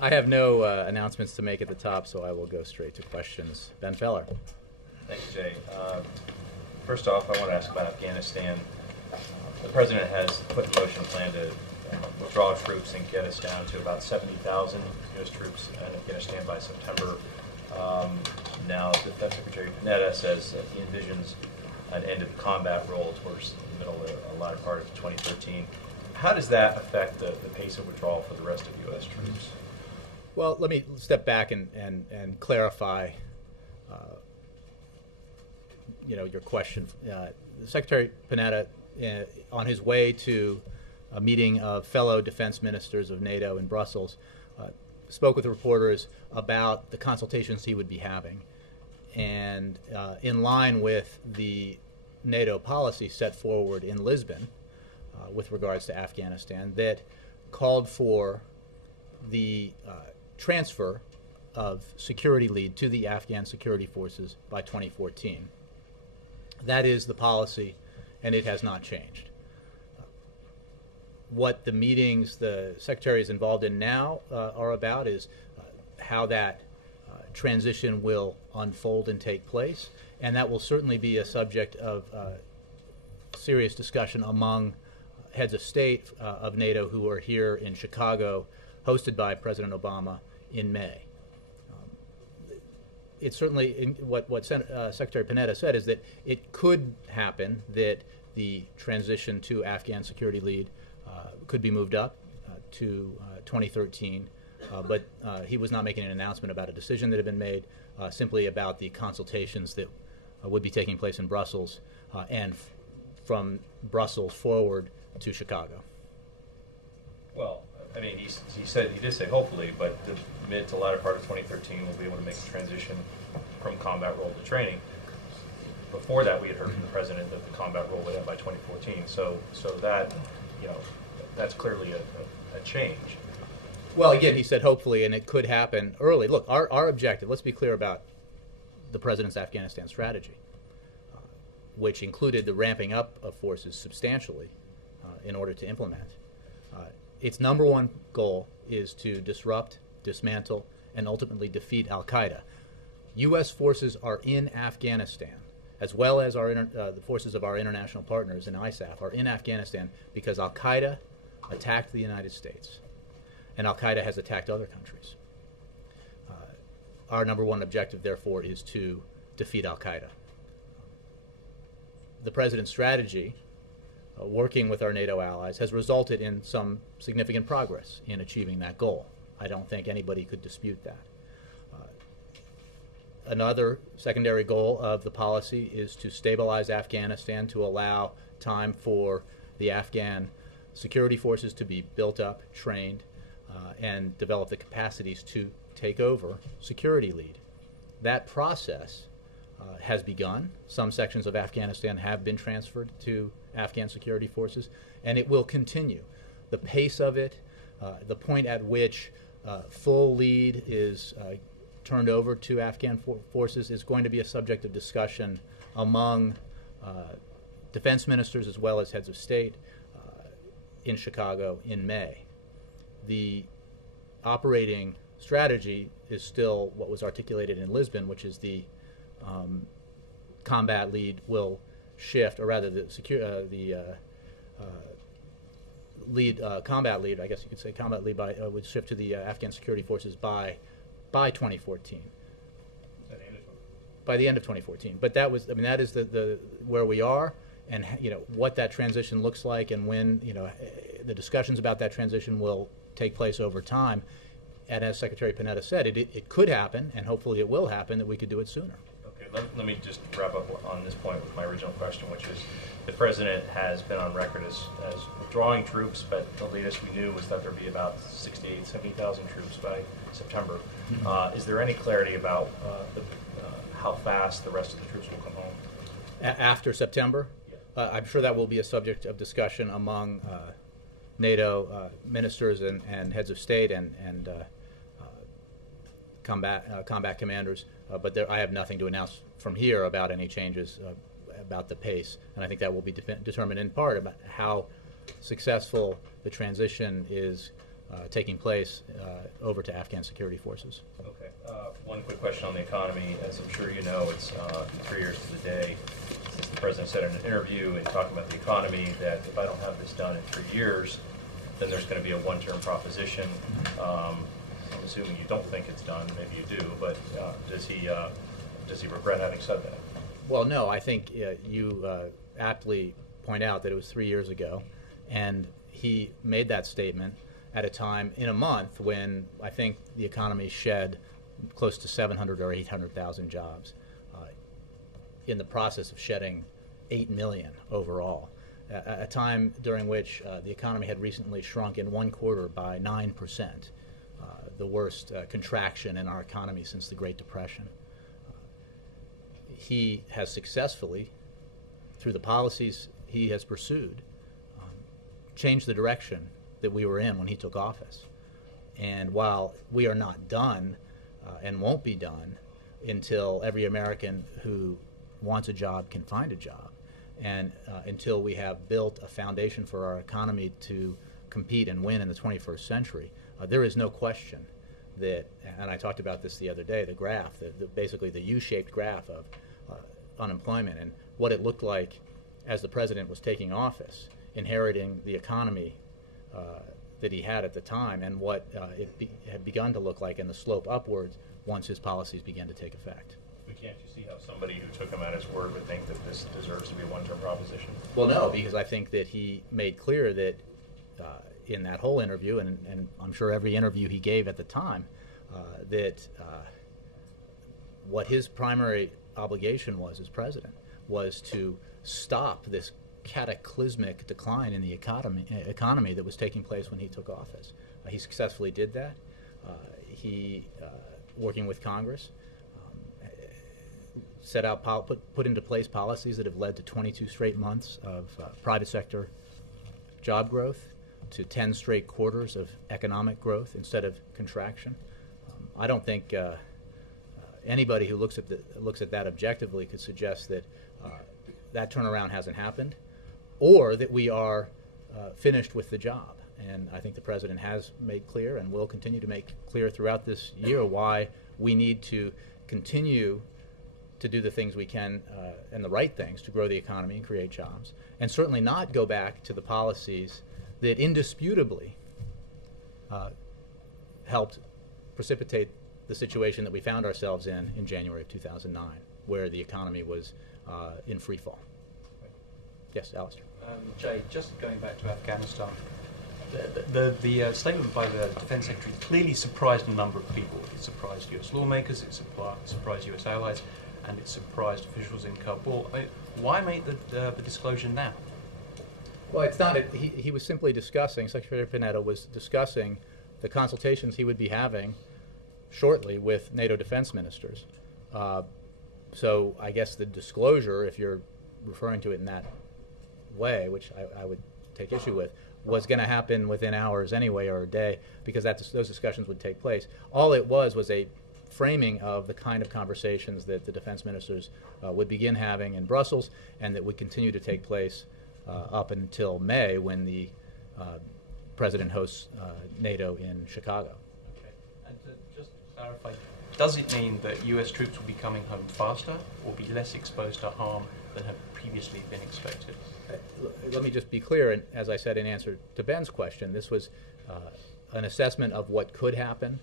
I have no announcements to make at the top, so I will go straight to questions. Ben Feller. Thank you, Jay. First off, I want to ask about Afghanistan. The President has put in motion a plan to withdraw troops and get us down to about 70,000 U.S. troops in Afghanistan by September. Now, Defense Secretary Panetta says that he envisions an end of combat role towards the middle or latter part of 2013. How does that affect the pace of withdrawal for the rest of U.S. troops? Well, let me step back and clarify your question. Secretary Panetta, on his way to a meeting of fellow defense ministers of NATO in Brussels, spoke with reporters about the consultations he would be having. And in line with the NATO policy set forward in Lisbon with regards to Afghanistan, that called for the transfer of security lead to the Afghan security forces by 2014. That is the policy, and it has not changed. What the meetings the Secretary is involved in now are about is how that transition will unfold and take place, and that will certainly be a subject of serious discussion among heads of state of NATO who are here in Chicago, hosted by President Obama in May. It's certainly what Secretary Panetta said is that it could happen that the transition to Afghan security lead could be moved up to 2013, but he was not making an announcement about a decision that had been made, simply about the consultations that would be taking place in Brussels and from Brussels forward to Chicago. Well, I mean, he did say hopefully, but the mid to latter part of 2013 we'll be able to make the transition from combat role to training. Before that, we had heard from the President that the combat role would end by 2014. So that, that's clearly a change. Well, again, he said hopefully, and it could happen early. Look, our objective, let's be clear about the President's Afghanistan strategy, which included the ramping up of forces substantially in order to implement. Its number one goal is to disrupt, dismantle, and ultimately defeat al-Qaeda. U.S. forces are in Afghanistan, as well as the forces of our international partners in ISAF are in Afghanistan because al-Qaeda attacked the United States, and al-Qaeda has attacked other countries. Our number one objective, therefore, is to defeat al-Qaeda. The President's strategy, working with our NATO allies, has resulted in some significant progress in achieving that goal. I don't think anybody could dispute that. Another secondary goal of the policy is to stabilize Afghanistan, to allow time for the Afghan security forces to be built up, trained, and develop the capacities to take over security lead. That process has begun. Some sections of Afghanistan have been transferred to Afghan security forces, and it will continue. The pace of it, the point at which full lead is turned over to Afghan forces is going to be a subject of discussion among defense ministers as well as heads of state in Chicago in May. The operating strategy is still what was articulated in Lisbon, which is the combat lead will shift, or rather the combat lead, I guess you could say combat lead would shift to the Afghan security forces by 2014. By the end of 2014. But that is the where we are, and what that transition looks like, and when the discussions about that transition will take place over time. And as Secretary Panetta said, it could happen, and hopefully it will happen, that we could do it sooner. Okay, let me just wrap up on this point with my original question, which is the President has been on record as withdrawing troops, but the latest we knew was that there would be about 68,000, 70,000 troops by September. Mm-hmm. Is there any clarity about how fast the rest of the troops will come home? After September? Yeah. I'm sure that will be a subject of discussion among NATO ministers and heads of state and combat commanders, but I have nothing to announce from here about any changes about the pace, and I think that will be determined in part about how successful the transition is taking place over to Afghan security forces. Okay. One quick question on the economy. As I'm sure you know, it's 3 years to the day since the president said in an interview and talking about the economy that if I don't have this done in 3 years, then there's going to be a one-term proposition. I'm assuming you don't think it's done. Maybe you do, but does he regret having said that? Well, no. I think you aptly point out that it was 3 years ago, and he made that statement at a time in a month when I think the economy shed close to 700 or 800,000 jobs, in the process of shedding 8 million overall, a time during which the economy had recently shrunk in one quarter by 9%, the worst contraction in our economy since the Great Depression. He has successfully, through the policies he has pursued, changed the direction that we were in when he took office. And while we are not done and won't be done until every American who wants a job can find a job, and until we have built a foundation for our economy to compete and win in the 21st century, there is no question that, and I talked about this the other day, the graph, basically the U-shaped graph of unemployment and what it looked like as the president was taking office, inheriting the economy that he had at the time, and what it had begun to look like, and the slope upwards once his policies began to take effect. But can't you see how somebody who took him at his word would think that this deserves to be a one-term proposition? Well, no, because I think that he made clear that in that whole interview, and I'm sure every interview he gave at the time, that what his primary obligation was as president was to stop this cataclysmic decline in the economy that was taking place when he took office. He successfully did that. He, working with Congress, set out, put into place policies that have led to 22 straight months of private sector job growth, to 10 straight quarters of economic growth instead of contraction. I don't think anybody who looks at that objectively could suggest that that turnaround hasn't happened, or that we are finished with the job. And I think the president has made clear and will continue to make clear throughout this year why we need to continue to do the things we can and the right things to grow the economy and create jobs, and certainly not go back to the policies that indisputably helped precipitate the situation that we found ourselves in January of 2009, where the economy was in free fall. Yes, Alistair. Jay, just going back to Afghanistan, the statement by the Defense Secretary clearly surprised a number of people. It surprised US lawmakers, it surprised US allies, and it surprised officials in Kabul. Why make the disclosure now? Well, it's not. He was simply discussing, Secretary Panetta was discussing the consultations he would be having shortly with NATO defense ministers. So I guess the disclosure, if you're referring to it in that way, which I would take issue with, was going to happen within hours anyway, or a day, because those discussions would take place. All it was a framing of the kind of conversations that the defense ministers would begin having in Brussels, and that would continue to take place up until May, when the president hosts NATO in Chicago. Okay. And to just clarify, does it mean that US troops will be coming home faster or be less exposed to harm than had previously been expected? Let me just be clear, and as I said in answer to Ben's question, this was an assessment of what could happen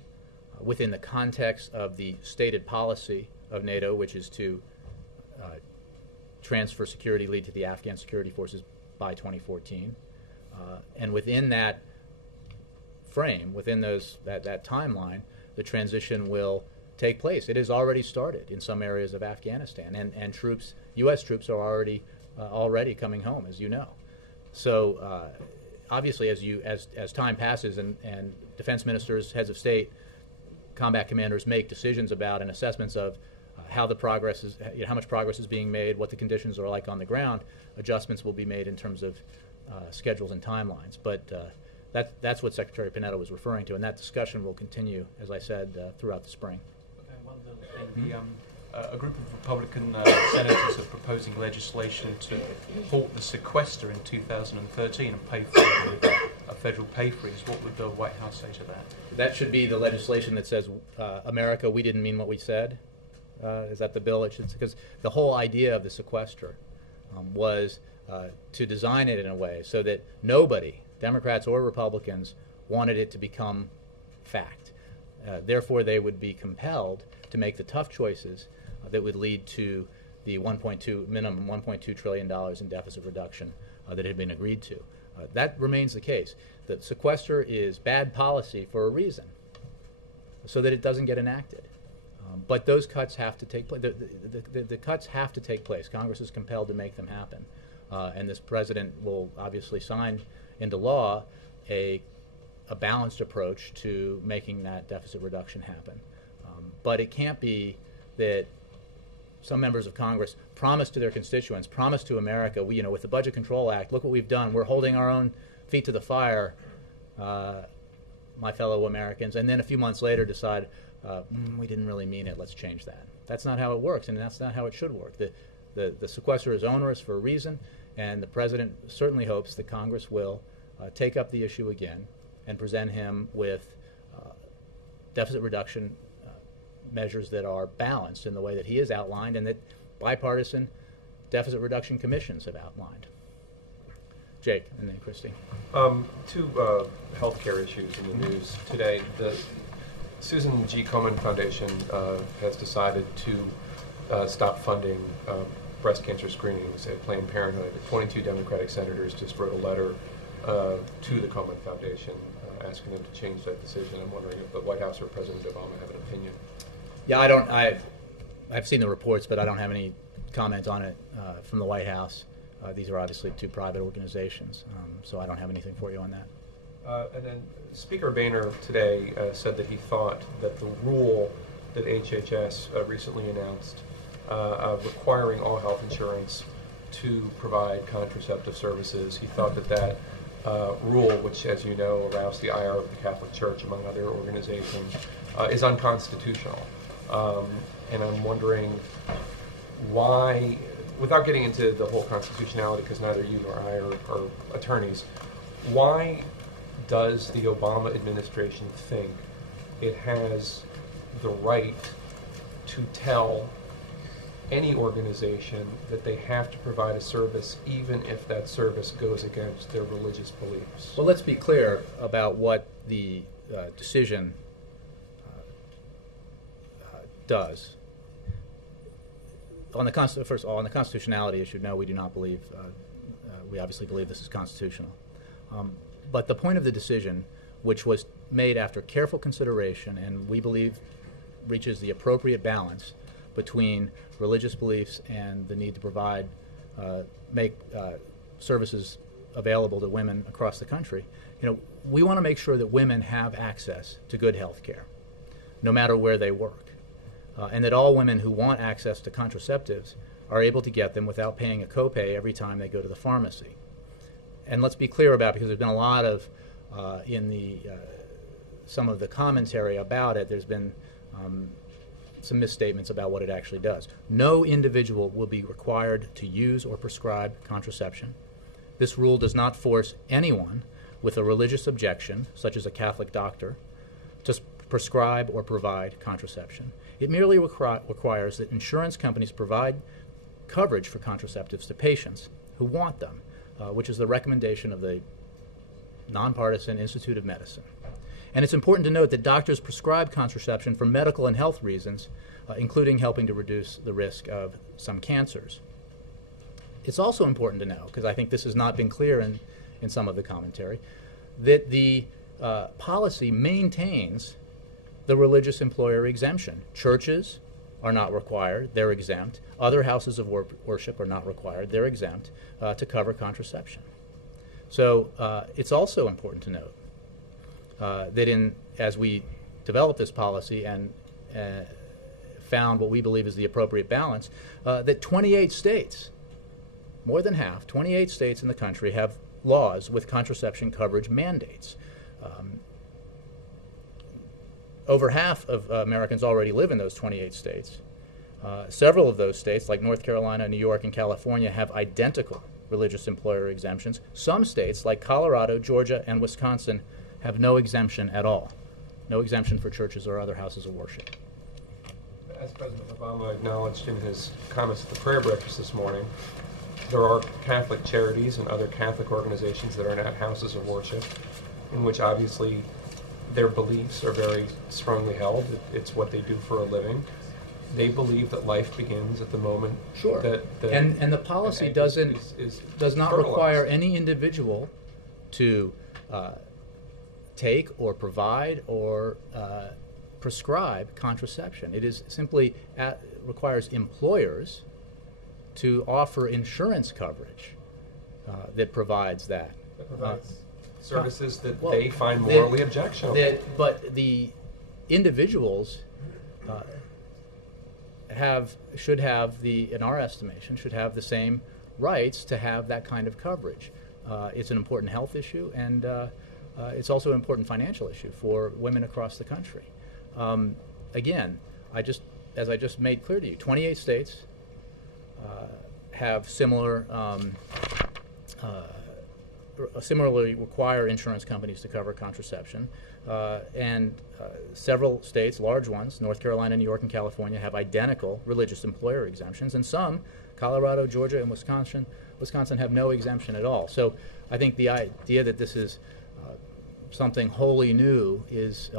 within the context of the stated policy of NATO, which is to transfer security lead to the Afghan security forces by 2014. And within that frame, within that timeline, the transition will take place. It has already started in some areas of Afghanistan, and troops, U.S. troops, are already coming home, as you know. So obviously, as time passes and defense ministers, heads of state, combat commanders make decisions about and assessments of how the progress is, how much progress is being made, what the conditions are like on the ground, adjustments will be made in terms of schedules and timelines. But that's what Secretary Panetta was referring to, and that discussion will continue, as I said, throughout the spring. Okay, one little thing. a group of Republican senators are proposing legislation to halt the sequester in 2013 and pay for it with a federal pay freeze. What would the White House say to that? That should be the legislation that says, America, we didn't mean what we said. Is that the bill? It should, because the whole idea of the sequester was to design it in a way so that nobody, Democrats or Republicans, wanted it to become fact. Therefore, they would be compelled to make the tough choices that would lead to the minimum $1.2 trillion in deficit reduction that had been agreed to. That remains the case. The sequester is bad policy for a reason, so that it doesn't get enacted. But those cuts have to take place. The cuts have to take place. Congress is compelled to make them happen. And this president will obviously sign into law a balanced approach to making that deficit reduction happen. But it can't be that some members of Congress promise to their constituents, promise to America, with the Budget Control Act, look what we've done. We're holding our own feet to the fire, my fellow Americans, and then a few months later decide, we didn't really mean it, let's change that. That's not how it works, and that's not how it should work. The sequester is onerous for a reason, and the president certainly hopes that Congress will take up the issue again and present him with deficit reduction measures that are balanced in the way that he has outlined and that bipartisan deficit reduction commissions have outlined. Jake, and then Christy. Two healthcare issues in the news today. The Susan G. Komen Foundation has decided to stop funding breast cancer screenings at Planned Parenthood. 22 Democratic senators just wrote a letter to the Komen Foundation asking them to change that decision. I'm wondering if the White House or President Obama have an opinion. Yeah, I've seen the reports, but I don't have any comment on it from the White House. These are obviously two private organizations, so I don't have anything for you on that. And then Speaker Boehner today said that he thought that the rule that HHS recently announced of requiring all health insurance to provide contraceptive services, he thought that rule, which, as you know, aroused the ire of the Catholic Church, among other organizations, is unconstitutional. And I'm wondering why, without getting into the whole constitutionality, because neither you nor I are attorneys, why does the Obama administration think it has the right to tell any organization that they have to provide a service even if that service goes against their religious beliefs? Well, let's be clear about what the decision does. First of all, on the constitutionality issue, no, we do not believe, we obviously believe this is constitutional. But the point of the decision, which was made after careful consideration and we believe reaches the appropriate balance between religious beliefs and the need to make services available to women across the country, we want to make sure that women have access to good health care, no matter where they work. And that all women who want access to contraceptives are able to get them without paying a copay every time they go to the pharmacy. And let's be clear about it, because there's been a lot of, some of the commentary about it, there's been some misstatements about what it actually does. No individual will be required to use or prescribe contraception. This rule does not force anyone with a religious objection, such as a Catholic doctor, to prescribe or provide contraception. It merely requires that insurance companies provide coverage for contraceptives to patients who want them, which is the recommendation of the Nonpartisan Institute of Medicine. And it's important to note that doctors prescribe contraception for medical and health reasons, including helping to reduce the risk of some cancers. It's also important to know, because I think this has not been clear in some of the commentary, that the policy maintains the religious employer exemption. Churches are not required, they're exempt. Other houses of worship are not required, they're exempt to cover contraception. So it's also important to note that as we developed this policy and found what we believe is the appropriate balance, that 28 states, more than half, 28 states in the country have laws with contraception coverage mandates. Over half of Americans already live in those 28 states. Several of those states, like North Carolina, New York, and California, have identical religious employer exemptions. Some states, like Colorado, Georgia, and Wisconsin, have no exemption at all. No exemption for churches or other houses of worship. As President Obama acknowledged in his comments at the prayer breakfast this morning, there are Catholic charities and other Catholic organizations that are not houses of worship, in which obviously their beliefs are very strongly held. It's what they do for a living. They believe that life begins at the moment Sure. that and the policy does not fertilized. require any individual to take or provide or prescribe contraception. It is simply requires employers to offer insurance coverage that provides that. That provides services that well, they find morally objectionable. But the individuals should have in our estimation, should have the same rights to have that kind of coverage. It's an important health issue, and it's also an important financial issue for women across the country. Again, as I just made clear to you, 28 states have similarly require insurance companies to cover contraception, and several states, large ones, North Carolina, New York, and California, have identical religious employer exemptions, and some, Colorado, Georgia, and Wisconsin, have no exemption at all. So I think the idea that this is something wholly new is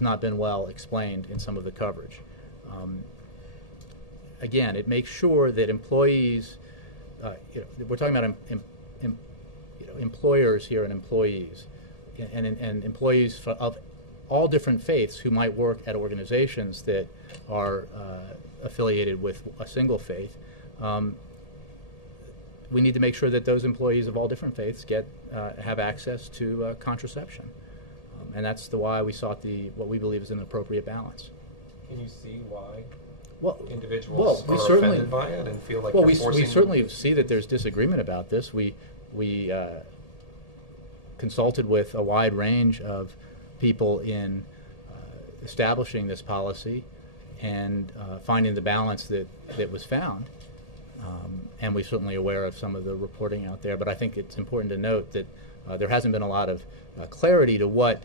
not been well explained in some of the coverage. Again, it makes sure that employees, we're talking about employers here and employees, and employees of all different faiths who might work at organizations that are affiliated with a single faith. We need to make sure that those employees of all different faiths have access to contraception, and that's why we sought what we believe is an appropriate balance. Can you see why we individuals are certainly offended by it and feel like well, they're we forcing certainly see that there's disagreement about this. We consulted with a wide range of people in establishing this policy and finding the balance that was found. And we're certainly aware of some of the reporting out there, but I think it's important to note that there hasn't been a lot of clarity to what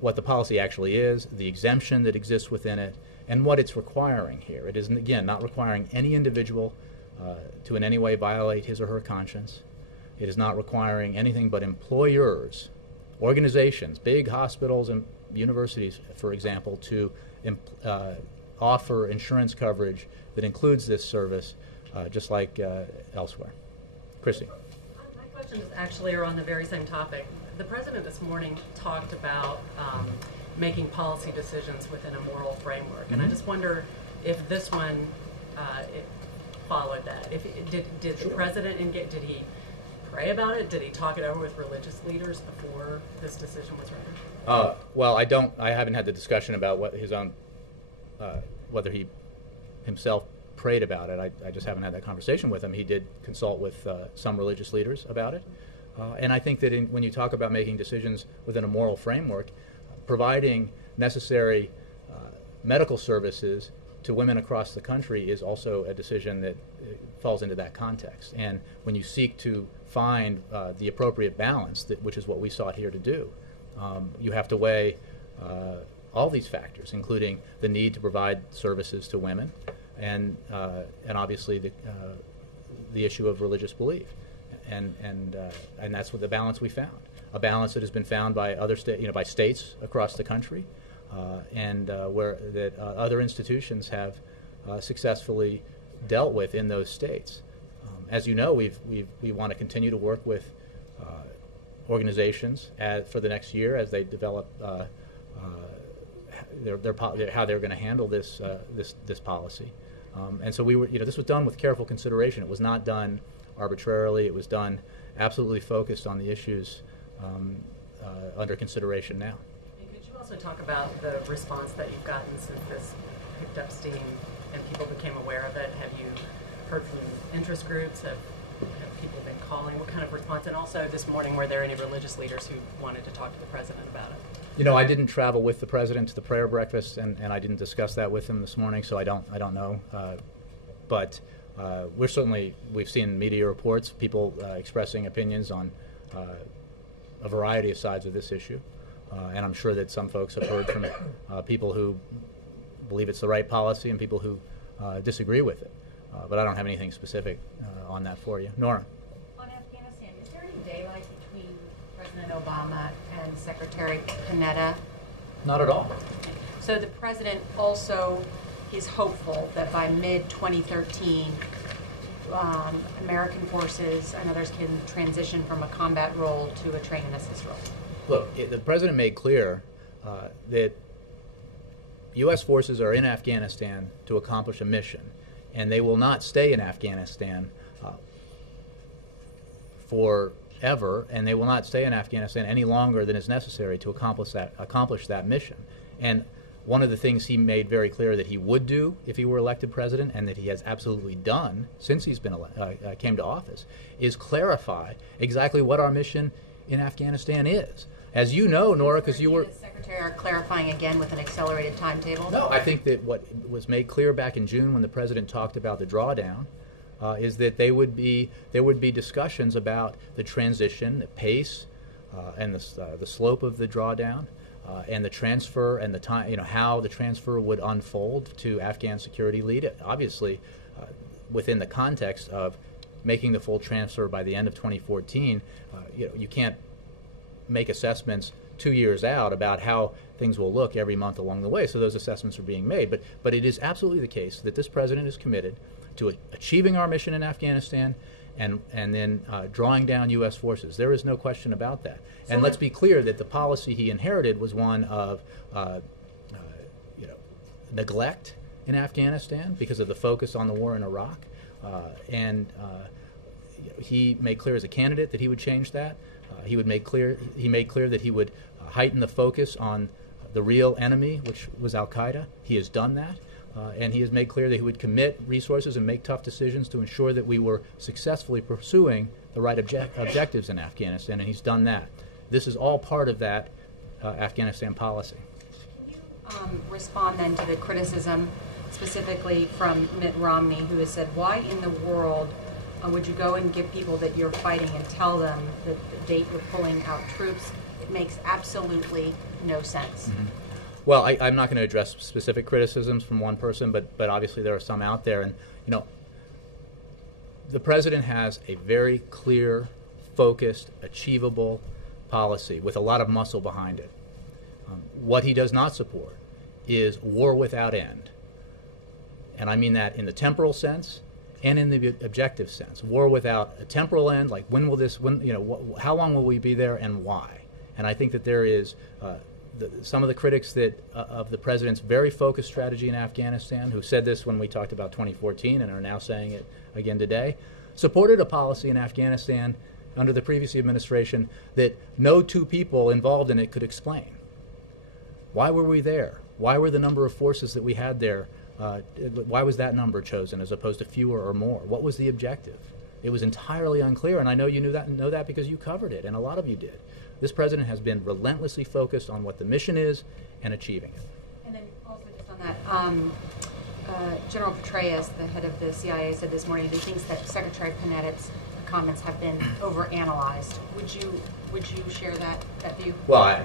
the policy actually is, the exemption that exists within it, and what it's requiring here. It is, again, not requiring any individual to in any way violate his or her conscience. It is not requiring anything but employers, organizations, big hospitals and universities, for example, to offer insurance coverage that includes this service, just like elsewhere. Christy. My questions actually are on the very same topic. The President this morning talked about making policy decisions within a moral framework, and I just wonder if this one it followed that. Did the President engage? Did he pray about it? Did he talk it over with religious leaders before this decision was rendered? Well, I haven't had the discussion about what his own, whether he himself prayed about it. I just haven't had that conversation with him. He did consult with some religious leaders about it. And I think that when you talk about making decisions within a moral framework, providing necessary medical services to women across the country is also a decision that falls into that context. And when you seek to find the appropriate balance, which is what we sought here to do, you have to weigh all these factors, including the need to provide services to women, and obviously the issue of religious belief, and that's what the balance we found. A balance that has been found by by states across the country, and where other institutions have successfully dealt with in those states. As you know, we want to continue to work with organizations for the next year as they develop how they're going to handle this policy. And so this was done with careful consideration. It was not done arbitrarily. It was done absolutely focused on the issues under consideration now. And could you also talk about the response that you've gotten since this picked up steam and people became aware of it? Have you heard from interest groups? have people been calling? What kind of response? And also this morning, were there any religious leaders who wanted to talk to the president about it? You know, I didn't travel with the president to the prayer breakfast, and I didn't discuss that with him this morning, so I don't know. But we've seen media reports, people expressing opinions on a variety of sides of this issue, and I'm sure that some folks have heard from people who believe it's the right policy and people who disagree with it. But I don't have anything specific on that for you. Nora? On Afghanistan, is there any daylight between President Obama and Secretary Panetta? Not at all. So the president also is hopeful that by mid-2013, American forces and others can transition from a combat role to a train and assist role. Look, the president made clear that U.S. forces are in Afghanistan to accomplish a mission, and they will not stay in Afghanistan forever, and they will not stay in Afghanistan any longer than is necessary to accomplish that mission. And one of the things he made very clear that he would do if he were elected president, and that he has absolutely done since he's been came to office, is clarify exactly what our mission in Afghanistan is. As you know, Nora, because you were... The Secretary are clarifying again with an accelerated timetable? No, I think that what was made clear back in June when the president talked about the drawdown is that there would be discussions about the transition, the pace, and the slope of the drawdown, and the transfer and the time, how the transfer would unfold to Afghan security lead. Obviously, within the context of making the full transfer by the end of 2014, you can't make assessments 2 years out about how things will look every month along the way. So those assessments are being made. But it is absolutely the case that this president is committed to achieving our mission in Afghanistan and then drawing down U.S. forces. There is no question about that. So and let's be clear that the policy he inherited was one of neglect in Afghanistan because of the focus on the war in Iraq. He made clear as a candidate that he would change that. He made clear that he would heighten the focus on the real enemy, which was Al-Qaeda. He has done that. And he has made clear that he would commit resources and make tough decisions to ensure that we were successfully pursuing the right objectives in Afghanistan, and he's done that. This is all part of that Afghanistan policy. Can you respond then to the criticism specifically from Mitt Romney, who has said, why in the world would you go and give people that you're fighting and tell them that the date you're pulling out troops? It makes absolutely no sense. Mm-hmm. Well, I'm not going to address specific criticisms from one person, but obviously there are some out there. And, the president has a very clear, focused, achievable policy with a lot of muscle behind it. What he does not support is war without end. And I mean that in the temporal sense and in the objective sense. War without a temporal end, like how long will we be there and why? And I think that there is some of the critics of the president's very focused strategy in Afghanistan, who said this when we talked about 2014 and are now saying it again today, supported a policy in Afghanistan under the previous administration that no two people involved in it could explain. Why were we there? Why were the number of forces that we had there, why was that number chosen as opposed to fewer or more? What was the objective? It was entirely unclear, and I know you know that because you covered it, and a lot of you did. This president has been relentlessly focused on what the mission is and achieving it. And then also just on that, General Petraeus, the head of the CIA, said this morning that he thinks that Secretary Panetta's comments have been overanalyzed. Would you share that view? Well,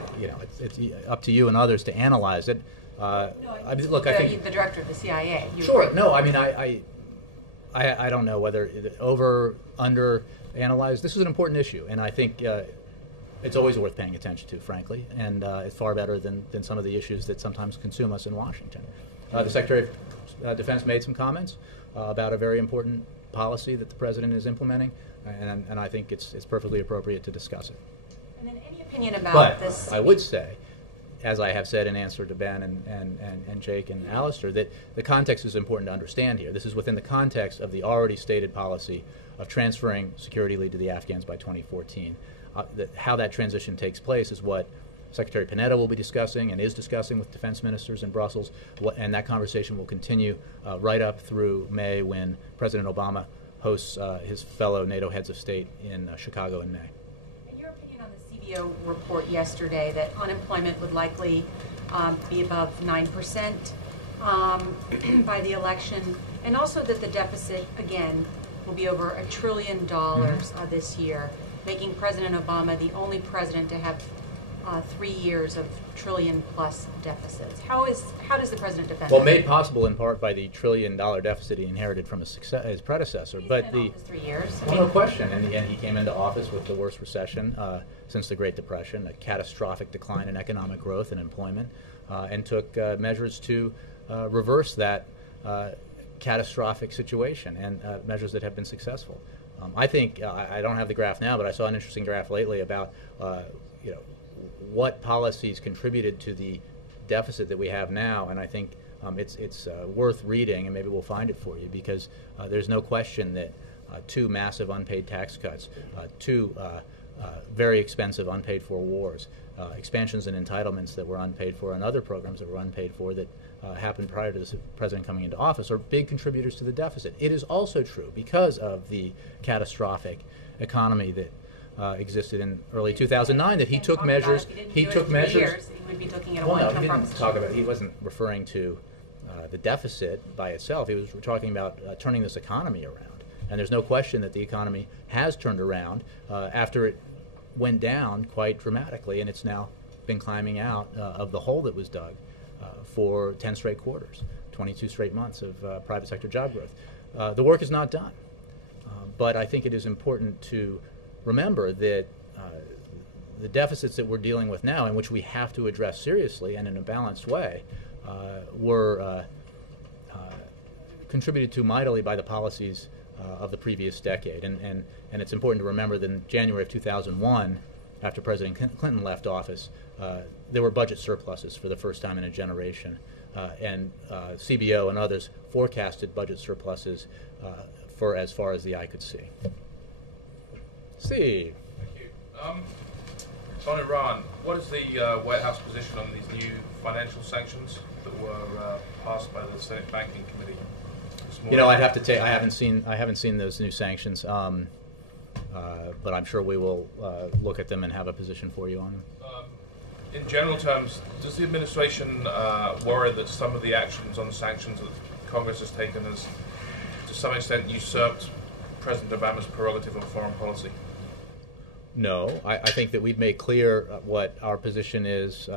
it's up to you and others to analyze it. No, I think the director of the CIA. Sure. Agree. No, I mean I don't know whether under analyzed. This is an important issue, and I think it's always worth paying attention to, frankly, and it's far better than some of the issues that sometimes consume us in Washington. The Secretary of Defense made some comments about a very important policy that the President is implementing, and I think it's perfectly appropriate to discuss it. And then any opinion about this? But I would say, as I have said in answer to Ben and Jake and Alistair, that the context is important to understand here. This is within the context of the already stated policy of transferring security lead to the Afghans by 2014. How that transition takes place is what Secretary Panetta will be discussing and is discussing with defense ministers in Brussels, and that conversation will continue right up through May when President Obama hosts his fellow NATO heads of state in Chicago in May. In your opinion on the CBO report yesterday that unemployment would likely be above 9% by the election, and also that the deficit, again, will be over $1 trillion this year, making President Obama the only president to have 3 years of trillion-plus deficits. How does the president defend that? Well, made possible in part by the $1 trillion deficit he inherited from his predecessor. He's but been in office 3 years. Well, no question. In the end, he came into office with the worst recession since the Great Depression, a catastrophic decline in economic growth and employment, and took measures to reverse that catastrophic situation, and measures that have been successful. I think I don't have the graph now, but I saw an interesting graph lately about what policies contributed to the deficit that we have now, and I think it's worth reading, and maybe we'll find it for you, because there's no question that 2 massive unpaid tax cuts, 2 very expensive unpaid for wars, expansions and entitlements that were unpaid for, and other programs that were unpaid for that happened prior to the president coming into office are big contributors to the deficit. It is also true, because of the catastrophic economy that existed in early 2009, that he took measures. He took measures. He would be looking at a Well, no, one-income he didn't proposition. talk about. He wasn't referring to the deficit by itself. He was talking about turning this economy around. And there's no question that the economy has turned around after it went down quite dramatically, and it's now been climbing out of the hole that was dug for 10 straight quarters, 22 straight months of private sector job growth. The work is not done, but I think it is important to remember that the deficits that we're dealing with now, and which we have to address seriously and in a balanced way, were contributed to mightily by the policies of the previous decade. And it's important to remember that in January of 2001, after President Clinton left office, there were budget surpluses for the first time in a generation. And CBO and others forecasted budget surpluses for as far as the eye could see. Steve. Thank you. On Iran, what is the White House position on these new financial sanctions that were passed by the Senate Banking Committee this morning? You know, I'd have to say I haven't seen those new sanctions, but I'm sure we will look at them and have a position for you on them. In general terms, does the administration worry that some of the actions on the sanctions that Congress has taken has, to some extent, usurped President Obama's prerogative on foreign policy? No, I think that we've made clear what our position is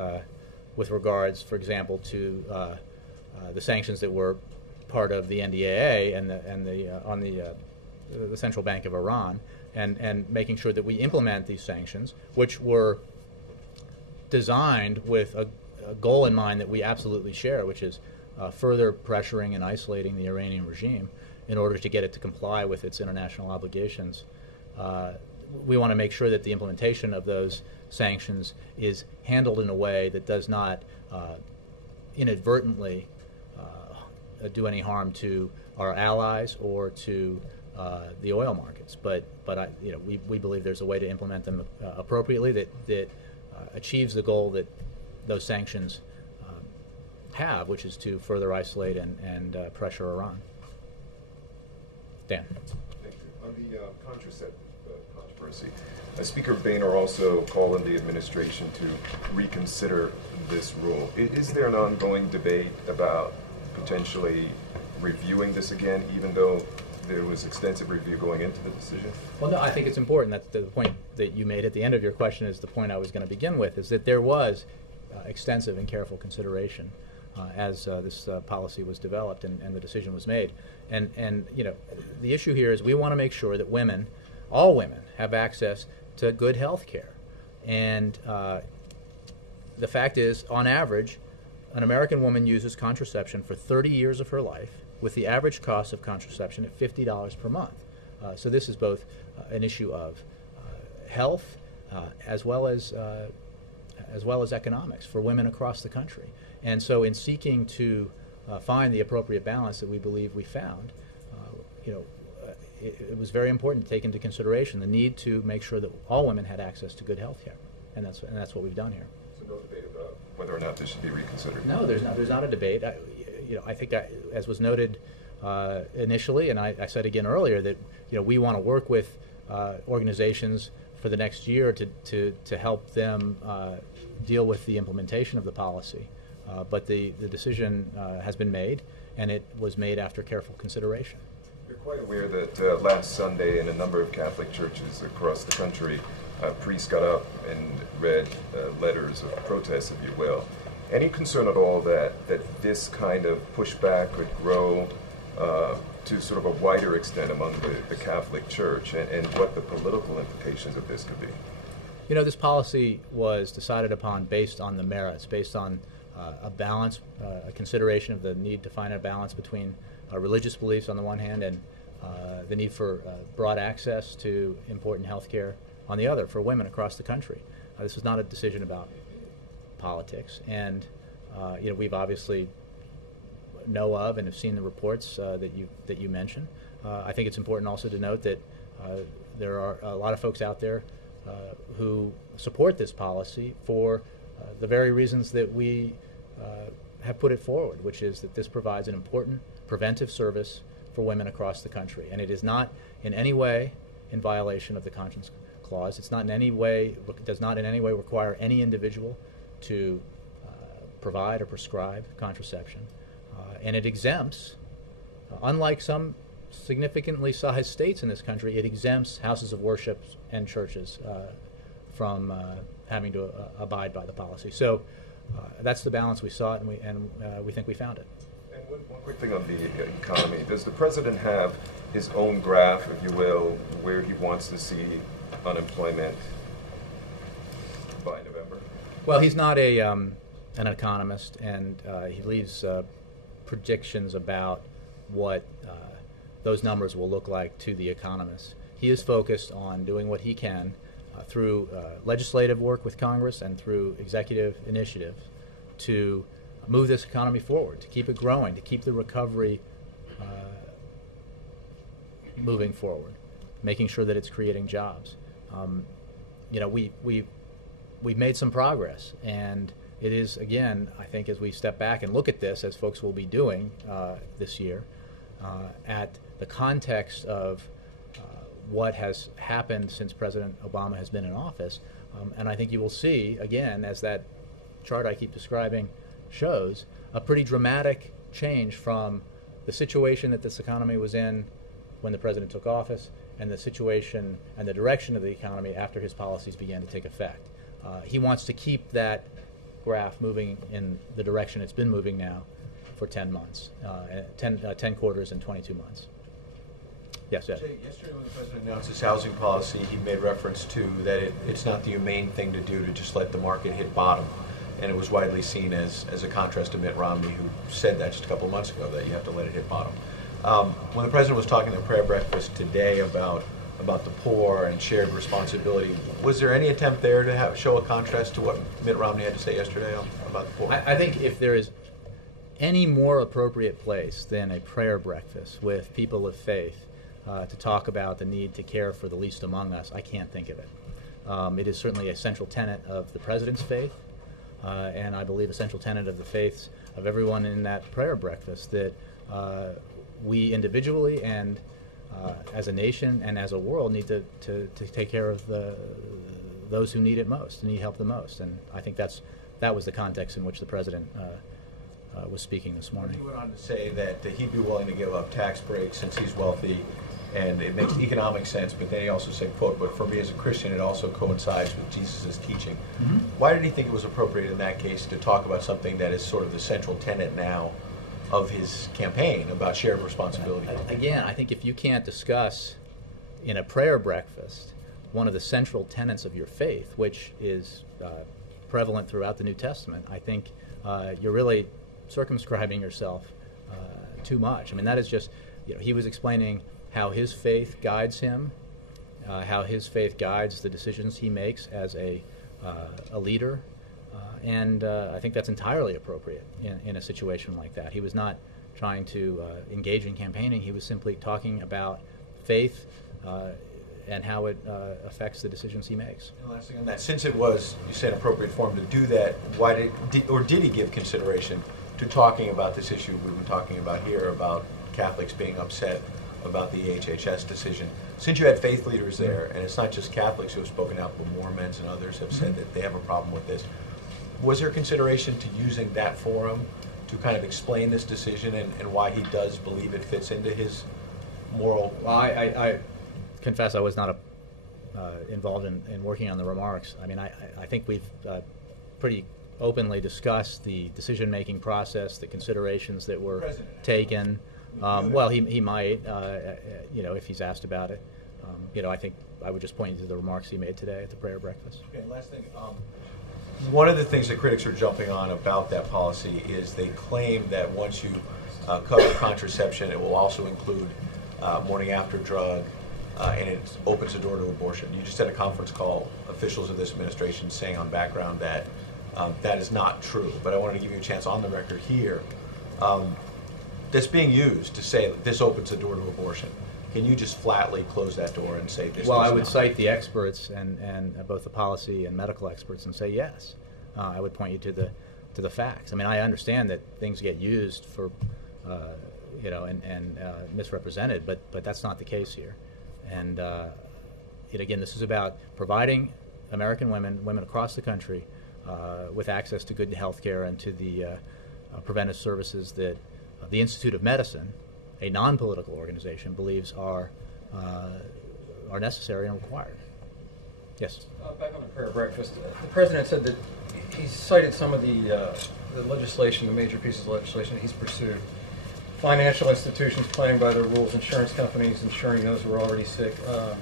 with regards, for example, to the sanctions that were part of the NDAA and the Central Bank of Iran, and making sure that we implement these sanctions, which were designed with a goal in mind that we absolutely share, which is further pressuring and isolating the Iranian regime in order to get it to comply with its international obligations. We want to make sure that the implementation of those sanctions is handled in a way that does not inadvertently do any harm to our allies or to the oil markets. But we believe there's a way to implement them appropriately that achieves the goal that those sanctions have, which is to further isolate and pressure Iran. Dan. Thank you. On the contraceptive controversy, Speaker Boehner also called on the administration to reconsider this rule. Is there an ongoing debate about potentially reviewing this again, even though there was extensive review going into the decision? Well, no, I think it's important. That's the point that you made at the end of your question is the point I was going to begin with, is that there was extensive and careful consideration as this policy was developed and the decision was made. And the issue here is we want to make sure that women, all women, have access to good health care. And the fact is, on average, an American woman uses contraception for 30 years of her life, with the average cost of contraception at $50 per month. So this is both an issue of health as well as economics for women across the country. And so in seeking to find the appropriate balance that we believe we found, it was very important to take into consideration the need to make sure that all women had access to good health care. And that's what we've done here. So no debate about whether or not this should be reconsidered? No, there's not a debate. I think, as was noted initially, and I said again earlier that we want to work with organizations for the next year to help them deal with the implementation of the policy. But the decision has been made, and it was made after careful consideration. You're quite aware that last Sunday in a number of Catholic churches across the country, priests got up and read letters of protest, if you will. Any concern at all that this kind of pushback could grow to sort of a wider extent among the Catholic Church, and what the political implications of this could be? This policy was decided upon based on the merits, based on a balance, a consideration of the need to find a balance between religious beliefs on the one hand and the need for broad access to important health care on the other for women across the country. This was not a decision about politics, and we've obviously know of and have seen the reports that you mentioned. I think it's important also to note that there are a lot of folks out there who support this policy for the very reasons that we have put it forward, which is that this provides an important preventive service for women across the country, and it is not in any way in violation of the Conscience Clause. It's not in any way, does not in any way require any individual to provide or prescribe contraception, and it exempts, unlike some significantly sized states in this country, it exempts houses of worship and churches from having to abide by the policy. So that's the balance we sought, and we think we found it. And one quick thing on the economy. Does the president have his own graph, if you will, where he wants to see unemployment by November? Well, he's not an economist, and he leaves predictions about what those numbers will look like to the economists. He is focused on doing what he can through legislative work with Congress and through executive initiative to move this economy forward, to keep it growing, to keep the recovery moving forward, making sure that it's creating jobs. We've made some progress, and it is, again, I think as we step back and look at this, as folks will be doing this year, at the context of what has happened since President Obama has been in office. And I think you will see, again, as that chart I keep describing shows, a pretty dramatic change from the situation that this economy was in when the president took office and the situation and the direction of the economy after his policies began to take effect. He wants to keep that graph moving in the direction it's been moving now for 10 months, 10 quarters and 22 months. Yes, Ed. Yesterday when the president announced his housing policy, he made reference to that it's not the humane thing to do to just let the market hit bottom. And it was widely seen as a contrast to Mitt Romney, who said that just a couple of months ago, that you have to let it hit bottom. When the president was talking at prayer breakfast today about the poor and shared responsibility, was there any attempt there to show a contrast to what Mitt Romney had to say yesterday about the poor? I think if there is any more appropriate place than a prayer breakfast with people of faith to talk about the need to care for the least among us, I can't think of it. It is certainly a central tenet of the president's faith, and I believe a central tenet of the faiths of everyone in that prayer breakfast, that we individually and as a nation and as a world need to take care of those who need it most, need help the most. And I think that was the context in which the president was speaking this morning. He went on to say that he'd be willing to give up tax breaks since he's wealthy, and it makes economic sense, but then he also said, quote, "But for me as a Christian, it also coincides with Jesus' teaching." Mm-hmm. Why did he think it was appropriate in that case to talk about something that is sort of the central tenet now of his campaign about shared responsibility? Again, I think if you can't discuss in a prayer breakfast one of the central tenets of your faith, which is prevalent throughout the New Testament, I think you're really circumscribing yourself too much. I mean, that is just, he was explaining how his faith guides him, how his faith guides the decisions he makes as a leader, and I think that's entirely appropriate in a situation like that. He was not trying to engage in campaigning. He was simply talking about faith and how it affects the decisions he makes. And last thing on that, since it was, you said, appropriate for him to do that, why did he give consideration to talking about this issue we've been talking about here, about Catholics being upset about the HHS decision. Since you had faith leaders there, and it's not just Catholics who have spoken out, but Mormons and others have said that they have a problem with this, was there consideration to using that forum to kind of explain this decision and why he does believe it fits into his moral? Well, I confess I was not involved in working on the remarks. I mean, I think we've pretty openly discussed the decision-making process, the considerations that were taken. Well, he might, if he's asked about it. I think I would just point you to the remarks he made today at the prayer breakfast. Okay, last thing. One of the things that critics are jumping on about that policy is they claim that once you cover contraception, it will also include morning after drug, and it opens the door to abortion. You just had a conference call, officials of this administration saying on background that that is not true. But I wanted to give you a chance on the record here. That's being used to say that this opens the door to abortion. Can you just flatly close that door and say this? Well, I would not? cite the experts and both the policy and medical experts and say yes. I would point you to the facts. I mean, I understand that things get used for, and misrepresented, but that's not the case here. And again, this is about providing American women across the country, with access to good health care and to the preventive services that the Institute of Medicine, a non-political organization, believes are necessary and required. Yes? Back on the prayer breakfast, the President said that he cited some of the legislation, the major pieces of legislation he's pursued. Financial institutions playing by their rules, insurance companies insuring those who are already sick,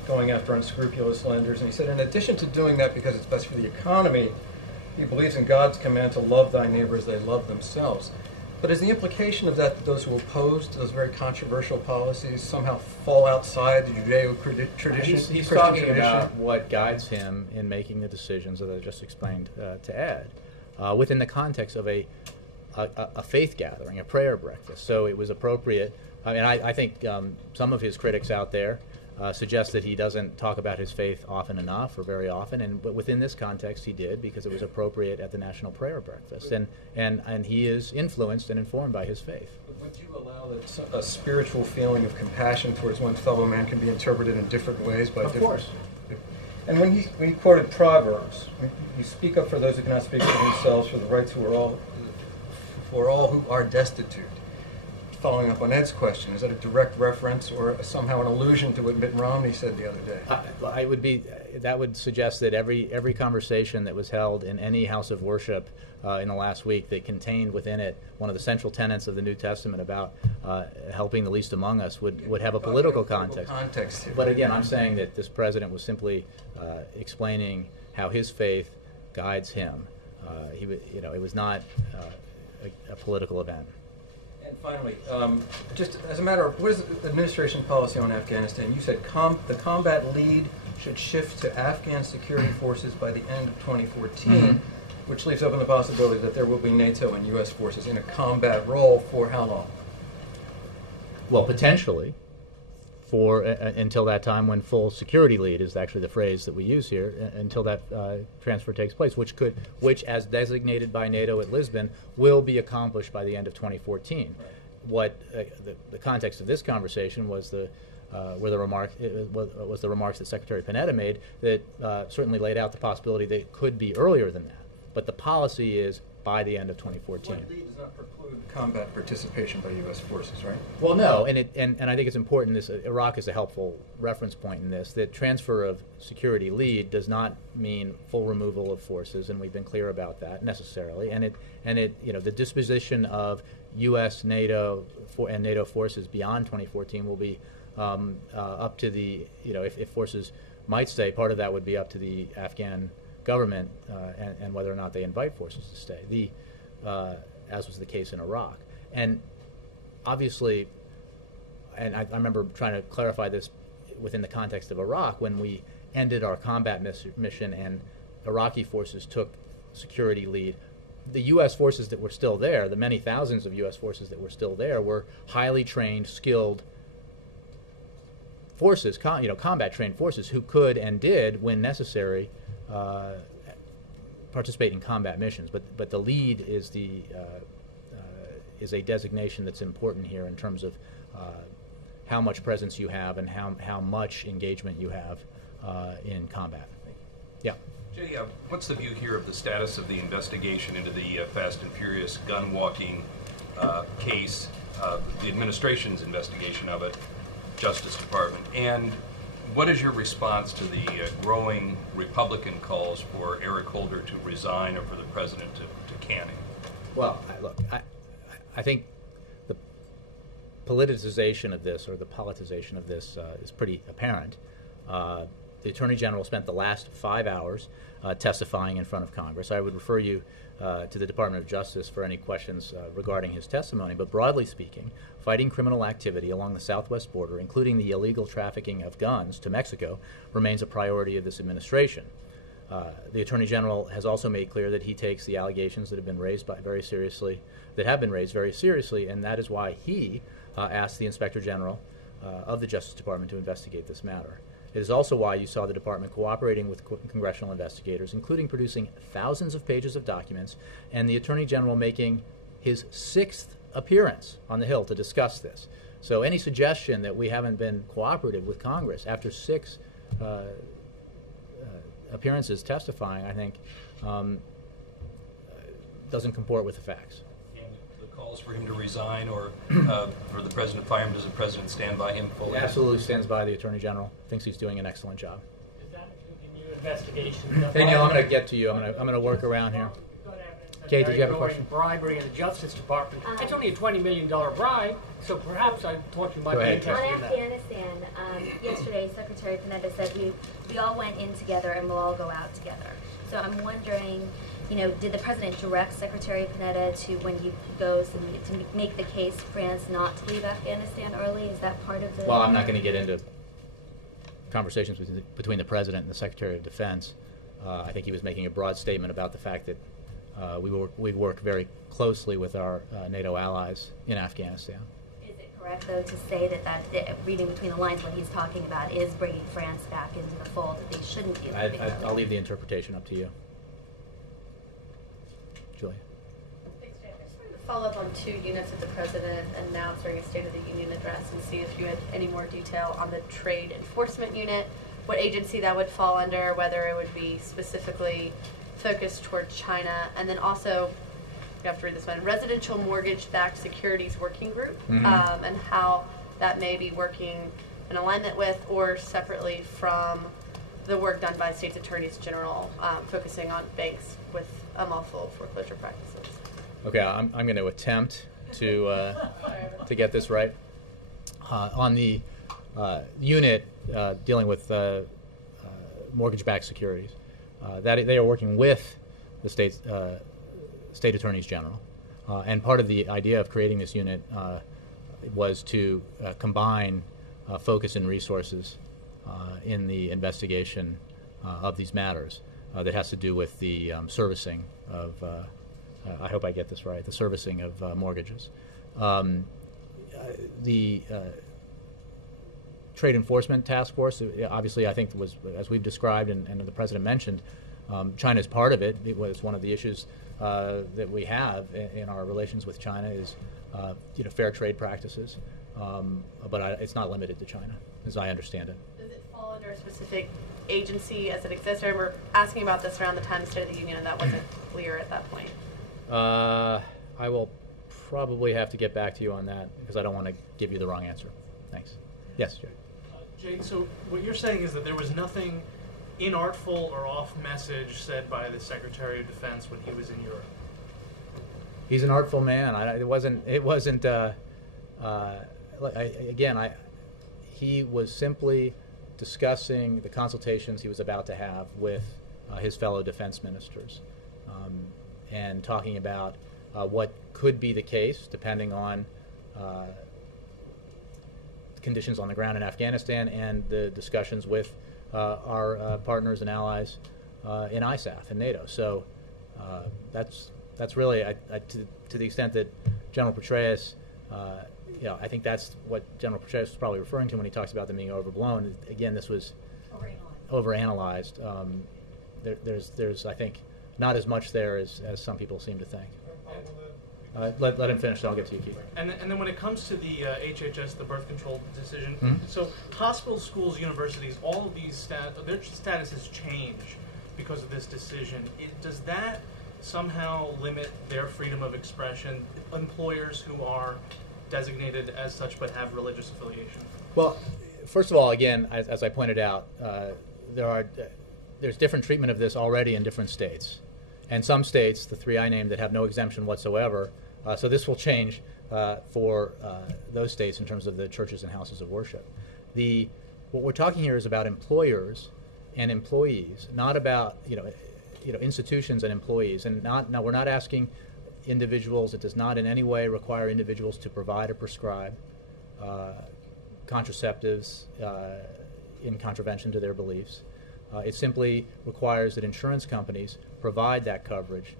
going after unscrupulous lenders. And he said, in addition to doing that because it's best for the economy, he believes in God's command to love thy neighbor as they love themselves. But is the implication of that those who oppose those very controversial policies somehow fall outside the Judeo-tradition? He's talking about what guides him in making the decisions that I just explained to Ed, within the context of a faith gathering, a prayer breakfast. So it was appropriate. I mean, I think some of his critics out there suggest that he doesn't talk about his faith often enough or very often, but within this context he did because it was appropriate at the National Prayer Breakfast, and he is influenced and informed by his faith. But would you allow that a spiritual feeling of compassion towards one's fellow man can be interpreted in different ways by different? Of course. And when he quoted Proverbs, you speak up for those who cannot speak for themselves, for the rights for all who are destitute. Following up on Ed's question, is that a direct reference or somehow an allusion to what Mitt Romney said the other day? That would suggest that every conversation that was held in any house of worship in the last week that contained within it one of the central tenets of the New Testament about helping the least among us would have a political context. But again, I'm saying that this president was simply explaining how his faith guides him. It was not a political event. And finally, just as a matter of, what is the administration policy on Afghanistan? You said the combat lead should shift to Afghan security forces by the end of 2014, which leaves open the possibility that there will be NATO and U.S. forces in a combat role for how long? Well, potentially for until that time when full security lead is actually the phrase that we use here, until that transfer takes place, which as designated by NATO at Lisbon, will be accomplished by the end of 2014. Right. What the context of this conversation was the remarks that Secretary Panetta made that certainly laid out the possibility that it could be earlier than that. But the policy is by the end of 2014. What lead does not preclude combat participation by U.S. forces, right? Well, no, and I think it's important. Iraq is a helpful reference point in this. That transfer of security lead does not mean full removal of forces, and we've been clear about that necessarily. And the disposition of U.S., NATO, and NATO forces beyond 2014 will be up to the if forces might stay. Part of that would be up to the Afghan government and whether or not they invite forces to stay, as was the case in Iraq. And obviously, and I remember trying to clarify this within the context of Iraq, when we ended our combat mission and Iraqi forces took security lead, the U.S. forces that were still there, the many thousands of U.S. forces that were still there, were highly trained, skilled forces, combat-trained forces who could and did, when necessary, participate in combat missions, but the lead is is a designation that's important here in terms of how much presence you have and how much engagement you have in combat. Yeah. Jay, what's the view here of the status of the investigation into the Fast and Furious gun walking case, the administration's investigation of it, Justice Department, and what is your response to the growing Republican calls for Eric Holder to resign or for the president to can him? Well, I think the politicization of this, or the politicization of this, is pretty apparent. The Attorney General spent the last 5 hours testifying in front of Congress. I would refer you to the Department of Justice for any questions regarding his testimony. But broadly speaking, fighting criminal activity along the southwest border, including the illegal trafficking of guns to Mexico, remains a priority of this administration. The Attorney General has also made clear that he takes the allegations that have been raised very seriously, and that is why he asked the Inspector General of the Justice Department to investigate this matter. It is also why you saw the department cooperating with congressional investigators, including producing thousands of pages of documents, and the Attorney General making his 6th appearance on the Hill to discuss this. So any suggestion that we haven't been cooperative with Congress after 6 appearances testifying, I think, doesn't comport with the facts. The calls for him to resign or for the president to fire him, does the president stand by him fully? He absolutely stands by the Attorney General. Thinks he's doing an excellent job. Is that in your investigation? Daniel, I'm going to get to you. I'm going to work around here. Kate, did you have a question? Bribery in the Justice Department. It's only a $20 million bribe, so perhaps I thought you might be interested in that. On Afghanistan, yesterday Secretary Panetta said we all went in together and we'll all go out together. So I'm wondering, did the President direct Secretary Panetta to, when he goes to make the case for France not to leave Afghanistan early? Is that part of the... Well, I'm not going to get into conversations between the President and the Secretary of Defense. I think he was making a broad statement about the fact that we work very closely with our NATO allies in Afghanistan. Is it correct, though, to say that reading between the lines, what he's talking about is bringing France back into the fold, that they shouldn't be leaving early? I'll leave the interpretation up to you. Julia. Thanks, Jay. I just wanted to follow up on 2 units that the President announced during a State of the Union address and see if you had any more detail on the Trade Enforcement Unit, what agency that would fall under, whether it would be specifically focused toward China, and then also, you have to read this one, Residential Mortgage-Backed Securities Working Group, and how that may be working in alignment with or separately from the work done by states attorneys general, focusing on banks with unlawful foreclosure practices. Okay, I'm going to attempt to get this right. On the unit dealing with mortgage-backed securities, that they are working with the state attorneys general, and part of the idea of creating this unit was to combine focus and resources in the investigation of these matters that has to do with the servicing of, I hope I get this right, the servicing of mortgages. The Trade Enforcement Task Force, obviously, I think was, as we've described and the President mentioned, China is part of it. It was one of the issues that we have in our relations with China is fair trade practices, but it's not limited to China, as I understand it. Does it fall under a specific agency as it exists? I remember asking about this around the time of State of the Union, and that wasn't clear at that point. I will probably have to get back to you on that because I don't want to give you the wrong answer. Thanks. Yes, Jay. Jay, so what you're saying is that there was nothing inartful or off message said by the Secretary of Defense when he was in Europe? He's an artful man. He was simply discussing the consultations he was about to have with his fellow defense ministers and talking about what could be the case depending on conditions on the ground in Afghanistan and the discussions with our partners and allies in ISAF and NATO. So that's really, to the extent that General Petraeus, I think that's what General Petraeus was probably referring to when he talks about them being overblown. Again, this was overanalyzed. There's I think, not as much there as some people seem to think. Let him finish, then I'll get to you, Keith. And then when it comes to the HHS, the birth control decision, Mhm. so hospitals, schools, universities, all of these their status has changed because of this decision. Does that somehow limit their freedom of expression? Employers who are designated as such but have religious affiliation? Well, first of all, again, as I pointed out, there's different treatment of this already in different states. And some states, the three I named, that have no exemption whatsoever, so this will change for those states in terms of the churches and houses of worship. What we're talking here is about employers and employees, not about institutions and employees. And we're not asking individuals. It does not in any way require individuals to provide or prescribe contraceptives in contravention to their beliefs. It simply requires that insurance companies provide that coverage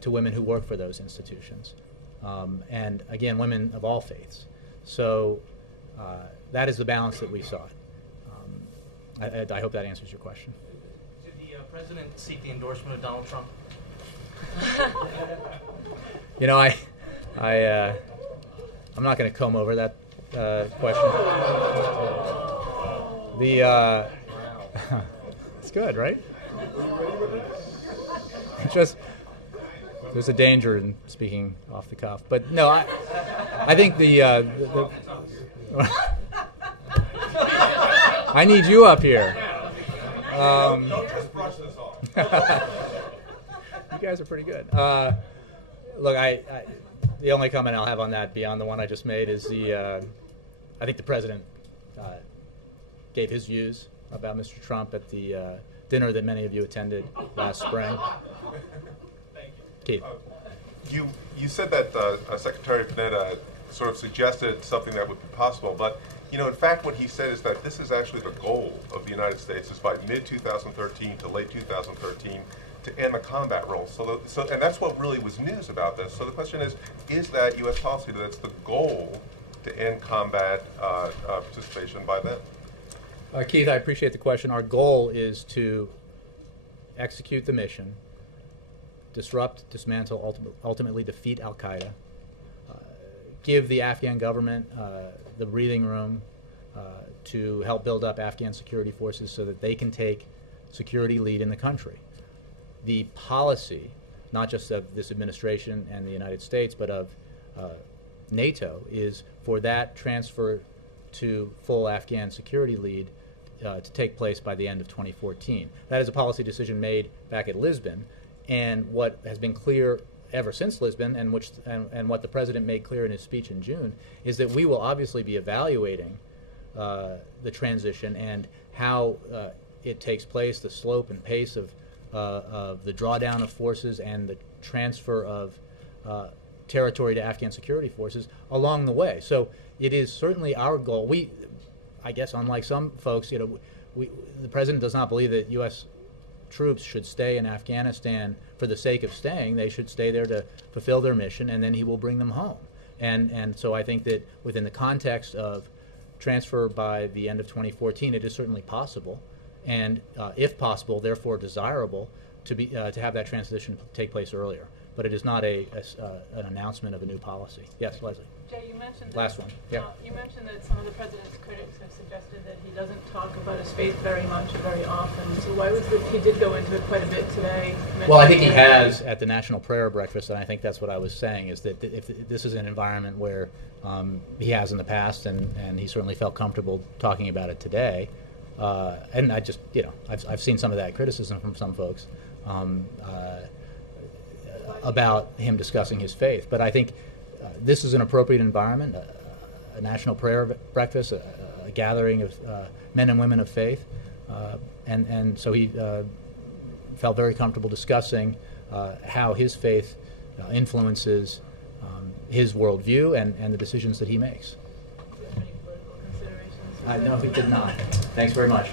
to women who work for those institutions. And again, women of all faiths. So that is the balance that we sought. I hope that answers your question. Did the president seek the endorsement of Donald Trump? I'm not going to comb over that question. It's good, right? There's a danger in speaking off the cuff, but no, I think I need you up here. Don't just brush this off. You guys are pretty good. Look, the only comment I'll have on that beyond the one I just made is I think the president gave his views about Mr. Trump at the dinner that many of you attended last spring. Keith. You said that Secretary Panetta sort of suggested something that would be possible, but in fact what he said is that this is actually the goal of the United States is by mid-2013 to late 2013 to end the combat role. And that's what really was news about this. So the question is that U.S. policy that's the goal to end combat participation by then? Keith, I appreciate the question. Our goal is to execute the mission, disrupt, dismantle, ultimately defeat al-Qaeda, give the Afghan government the breathing room to help build up Afghan security forces so that they can take security lead in the country. The policy, not just of this administration and the United States, but of NATO, is for that transfer to full Afghan security lead to take place by the end of 2014. That is a policy decision made back at Lisbon, and what has been clear ever since Lisbon, and what the president made clear in his speech in June, is that we will obviously be evaluating the transition and how it takes place, the slope and pace of the drawdown of forces and the transfer of territory to Afghan security forces along the way. So it is certainly our goal. I guess, unlike some folks, the president does not believe that U.S. troops should stay in Afghanistan for the sake of staying. They should stay there to fulfill their mission, and then he will bring them home. And so I think that within the context of transfer by the end of 2014, it is certainly possible, and if possible, therefore desirable, to have that transition take place earlier. But it is not an announcement of a new policy. Yes, Leslie. Jay, you mentioned last one. Yeah. You mentioned that some of the president's critics have suggested that he doesn't talk about his faith very much or very often. So why was he did go into it quite a bit today? Well, I think he has at the National Prayer Breakfast, and I think that's what I was saying, is that if this is an environment where he has in the past, and he certainly felt comfortable talking about it today. And I just, I've seen some of that criticism from some folks about him discussing his faith. But I think this is an appropriate environment, a national prayer breakfast, a gathering of men and women of faith. And so he felt very comfortable discussing how his faith influences his worldview and the decisions that he makes. Do you have any political considerations? No, he did not. Thanks very much.